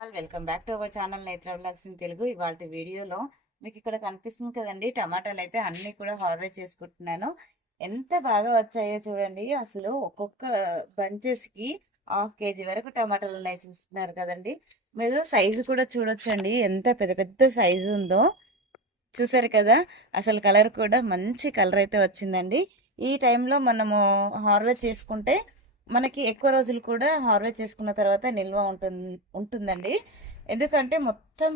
Welcome back to our channel నేత్ర vlogs in Telugu. ఇవాళ వీడియోలో మీకు ఇక్కడ కనిపిస్తుంది కదండి, టమాటాలు అయితే అన్ని కూడా హార్వెస్ట్ చేసుకుంటున్నాను. ఎంత బాగా వచ్చాయో చూడండి. అసలు ఒక్కొక్క బంచెస్ కి ½ కేజీ వరకు టమాటాలు ఉన్నాయి, చూస్తున్నారు కదండి. మీరు సైజు కూడా చూడొచ్చండి, ఎంత పెద్ద పెద్ద సైజు ఉందో. చూసారు కదా, అసలు కలర్ కూడా మంచి కలర్ అయితే వచ్చిందండి. ఈ టైంలో మనము హార్వెస్ట్ చేసుకుంటే మనకి ఎక్కువ రోజులు కూడా హార్వెస్ట్ చేసుకున్న తర్వాత నిల్వ ఉంటుందండి. ఎందుకంటే మొత్తం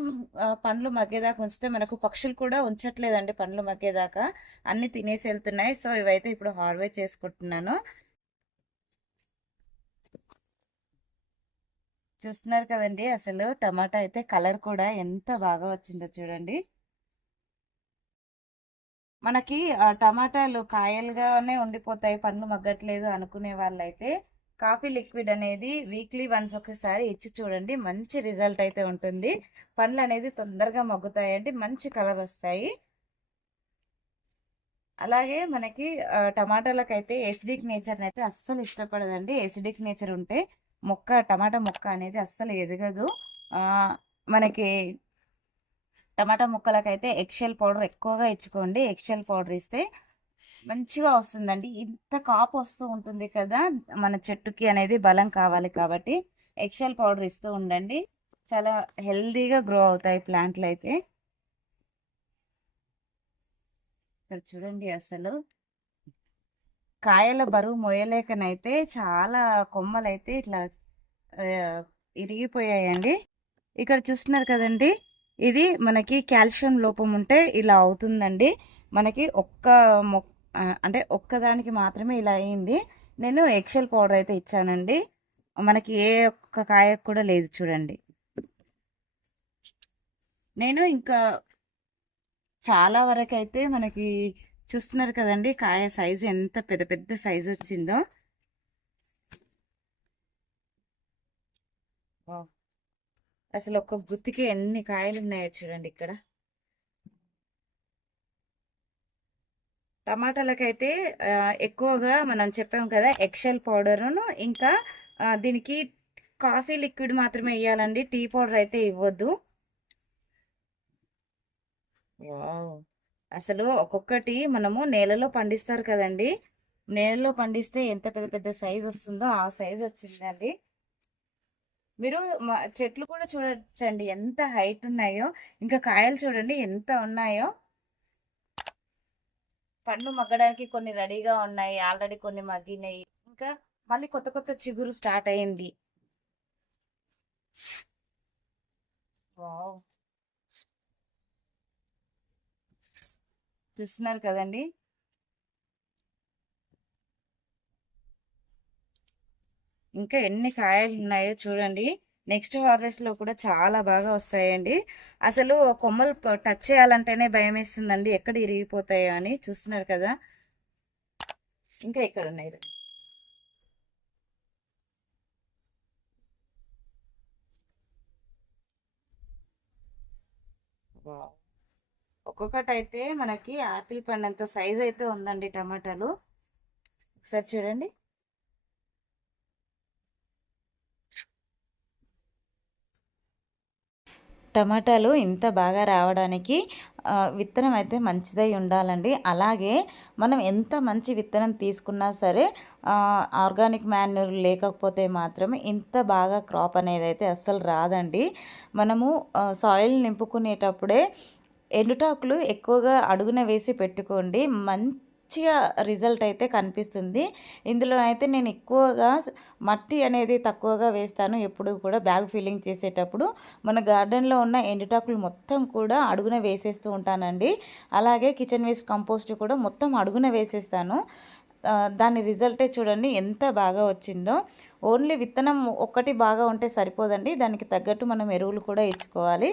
పండ్లు మగ్గేదాకా ఉంచితే మనకు పక్షులు కూడా ఉంచట్లేదండి, పండ్లు మగ్గేదాకా అన్ని తినేసి వెళ్తున్నాయి. సో ఇవైతే ఇప్పుడు హార్వెస్ట్ చేసుకుంటున్నాను. చూస్తున్నారు కదండి, అసలు టమాటా అయితే కలర్ కూడా ఎంత బాగా వచ్చిందో చూడండి. మనకి టమాటాలు కాయలుగానే ఉండిపోతాయి, పండ్లు మగ్గట్లేదు అనుకునే వాళ్ళైతే కాఫీ లిక్విడ్ అనేది వీక్లీ వన్స్ ఒకసారి ఇచ్చి చూడండి, మంచి రిజల్ట్ అయితే ఉంటుంది. పండ్లు అనేది తొందరగా మగ్గుతాయండి, మంచి కలర్ వస్తాయి. అలాగే మనకి టమాటాలకైతే ఎసిడిక్ నేచర్ అయితే అస్సలు ఇష్టపడదండి. ఎసిడిక్ నేచర్ ఉంటే టమాటా మొక్క అనేది అస్సలు ఎదగదు. మనకి టమాటా ముక్కలకైతే ఎగ్షెల్ పౌడర్ ఎక్కువగా ఇచ్చుకోండి. ఎగ్షెల్ పౌడర్ ఇస్తే మంచిగా వస్తుందండి. ఇంత కాపు వస్తూ ఉంటుంది కదా, మన చెట్టుకి అనేది బలం కావాలి కాబట్టి ఎగ్షెల్ పౌడర్ ఇస్తూ ఉండండి. చాలా హెల్దీగా గ్రో అవుతాయి ప్లాంట్లు అయితే. ఇక్కడ చూడండి, అసలు కాయల బరువు మోయలేకనైతే చాలా కొమ్మలైతే ఇట్లా ఇరిగిపోయాయండి. ఇక్కడ చూస్తున్నారు కదండి, ఇది మనకి కాల్షియం లోపం ఉంటే ఇలా అవుతుందండి. మనకి అంటే ఒక్కదానికి మాత్రమే ఇలా అయింది. నేను ఎక్సెల్ పౌడర్ అయితే ఇచ్చానండి, మనకి ఏ ఒక్క కాయ కూడా లేదు చూడండి. నేను ఇంకా చాలా వరకు అయితే మనకి చూస్తున్నారు కదండి, కాయ సైజు ఎంత పెద్ద పెద్ద సైజు వచ్చిందో. అసలు ఒక్క గుత్తికి ఎన్ని కాయలు ఉన్నాయో చూడండి. ఇక్కడ టమాటాలకైతే ఎక్కువగా మనం చెప్పాం కదా, ఎక్సెల్ పౌడర్ను ఇంకా దీనికి కాఫీ లిక్విడ్ మాత్రమే వేయాలండి, టీ పౌడర్ అయితే ఇవ్వద్దు. అసలు ఒక్కొక్కటి మనము నేలలో పండిస్తారు కదండి, నేలలో పండిస్తే ఎంత పెద్ద పెద్ద సైజ్ వస్తుందో ఆ సైజ్ వచ్చిందండి. మీరు చెట్లు కూడా చూడొచ్చండి, ఎంత హైట్ ఉన్నాయో. ఇంకా కాయలు చూడండి ఎంత ఉన్నాయో. పండ్లు మగ్గడానికి కొన్ని రెడీగా ఉన్నాయి, ఆల్రెడీ కొన్ని మగ్గినాయి, ఇంకా మళ్ళీ కొత్త కొత్త చిగురు స్టార్ట్ అయింది. వావ్, చూస్తున్నారు కదండి. ఇంకా ఎన్ని కాయలు ఉన్నాయో చూడండి. నెక్స్ట్ హార్వెస్ట్ లో కూడా చాలా బాగా వస్తాయండి. అసలు కొమ్మలు టచ్ చేయాలంటేనే భయం వేస్తుందండి, ఎక్కడ ఇరిగిపోతాయో అని. చూస్తున్నారు కదా, ఇంకా ఇక్కడ ఉన్నాయి. ఒక్కొక్కటి అయితే మనకి ఆపిల్ పండు సైజ్ అయితే ఉందండి టమాటాలు. ఒకసారి చూడండి. టమాటాలు ఇంత బాగా రావడానికి విత్తనం అయితే మంచిదై ఉండాలండి. అలాగే మనం ఎంత మంచి విత్తనం తీసుకున్నా సరే ఆర్గానిక్ మాన్యూర్ లేకపోతే మాత్రం ఇంత బాగా క్రాప్ అనేది అయితే అస్సలు రాదండి. మనము సాయిల్ నింపుకునేటప్పుడే ఎండుటాకులు ఎక్కువగా అడుగున వేసి పెట్టుకోండి, మంచిగా రిజల్ట్ అయితే కనిపిస్తుంది. ఇందులో అయితే నేను ఎక్కువగా మట్టి అనేది తక్కువగా వేస్తాను. ఎప్పుడు కూడా బ్యాగ్ ఫిల్లింగ్ చేసేటప్పుడు మన గార్డెన్లో ఉన్న ఎండుటాకులు మొత్తం కూడా అడుగున వేసేస్తూ ఉంటానండి. అలాగే కిచెన్ వేస్ట్ కంపోస్ట్ కూడా మొత్తం అడుగున వేసేస్తాను. దాని రిజల్టే చూడండి ఎంత బాగా వచ్చిందో. ఓన్లీ విత్తనం ఒక్కటి బాగా ఉంటే సరిపోదండి, దానికి తగ్గట్టు మనం ఎరువులు కూడా ఇచ్చుకోవాలి.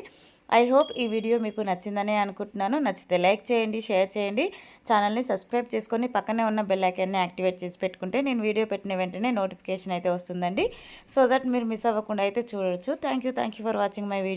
ఐ హోప్ ఈ వీడియో మీకు నచ్చిందని అనుకుంటున్నాను. నచ్చితే లైక్ చేయండి, షేర్ చేయండి, ఛానల్ని సబ్స్క్రైబ్ చేసుకొని పక్కనే ఉన్న బెల్ ఐకాన్ని యాక్టివేట్ చేసి పెట్టుకుంటే నేను వీడియో పెట్టిన వెంటనే నోటిఫికేషన్ అయితే వస్తుందండి. సో దట్ మీరు మిస్ అవ్వకుండా అయితే చూడవచ్చు. Thank you for watching my video.